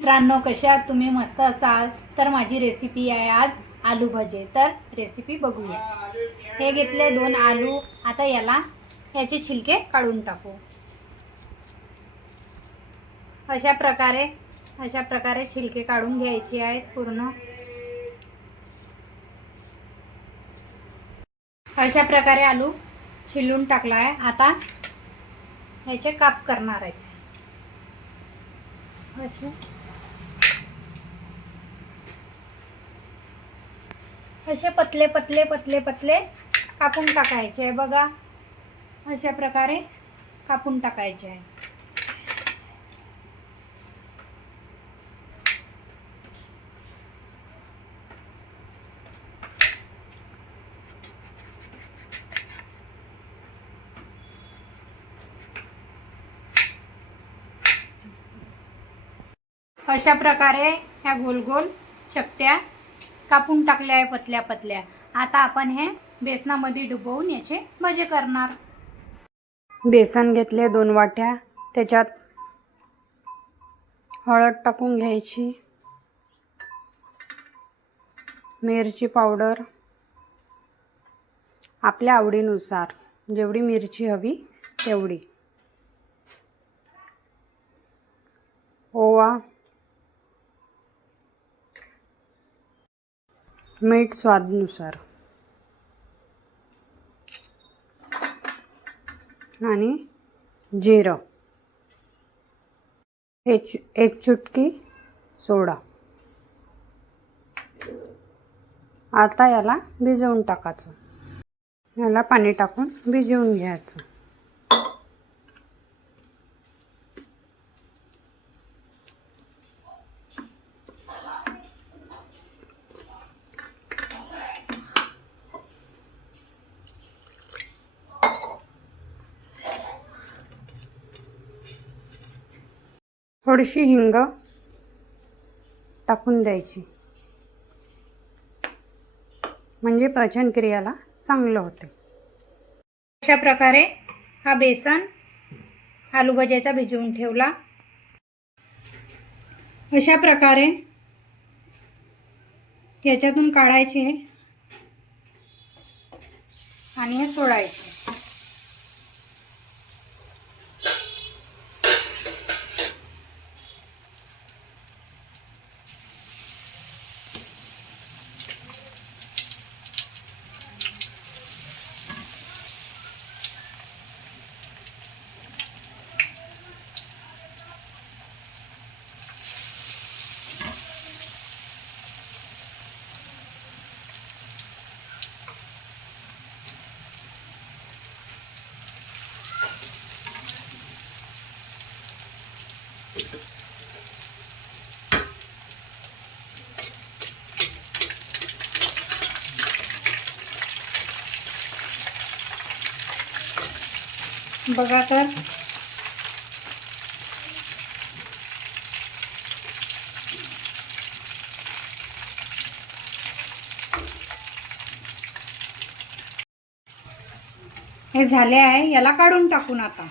मित्रांनो, कसे आहात तुम्ही? मस्त असाल तर माझी रेसिपी आहे आज आलू भजे. तर रेसिपी बघूया. हे घेतले 2 आलू. आता याचे छिलके काढून टाकू. अशा प्रकारे छिलके काढून घ्यायचे आहेत पूर्ण. अशा प्रकारे आलू छिलून टाकला आहे. आता याचे काप करणार आहे. असे पतले कापून टाकायचे आहे बघा. अशा प्रकारे कापून टाकायचे आहे. अशा प्रकारे ह्या गोल गोल चकत्या कापून टाकल्या आहे पतल्या. आता आपण हे बेसनामध्ये डुबवून याचे भजे करणार. बेसन घेतले 2 वाट्या. त्याच्यात हळद टाकून घ्यायची, मिरची पावडर आपल्या आवडीनुसार, जेवढी मिरची हवी तेवढी, ओवा, मीठ स्वादानुसार आणि जिरं, एक चुटकी सोडा. आता याला भिजवून टाकायचं. याला पाणी टाकून भिजवून घ्यायचं. थोडीशी हिंग टाकून द्यायची, म्हणजे पचन क्रियाला चांगलं होते. अशा प्रकारे हा बेसन आलू भज्याचा भिजवून ठेवला. अशा प्रकारे याच्यातून काढायचे आणि हे सोडायचे. बघा तर हे झाले आहे. याला काढून टाकून आता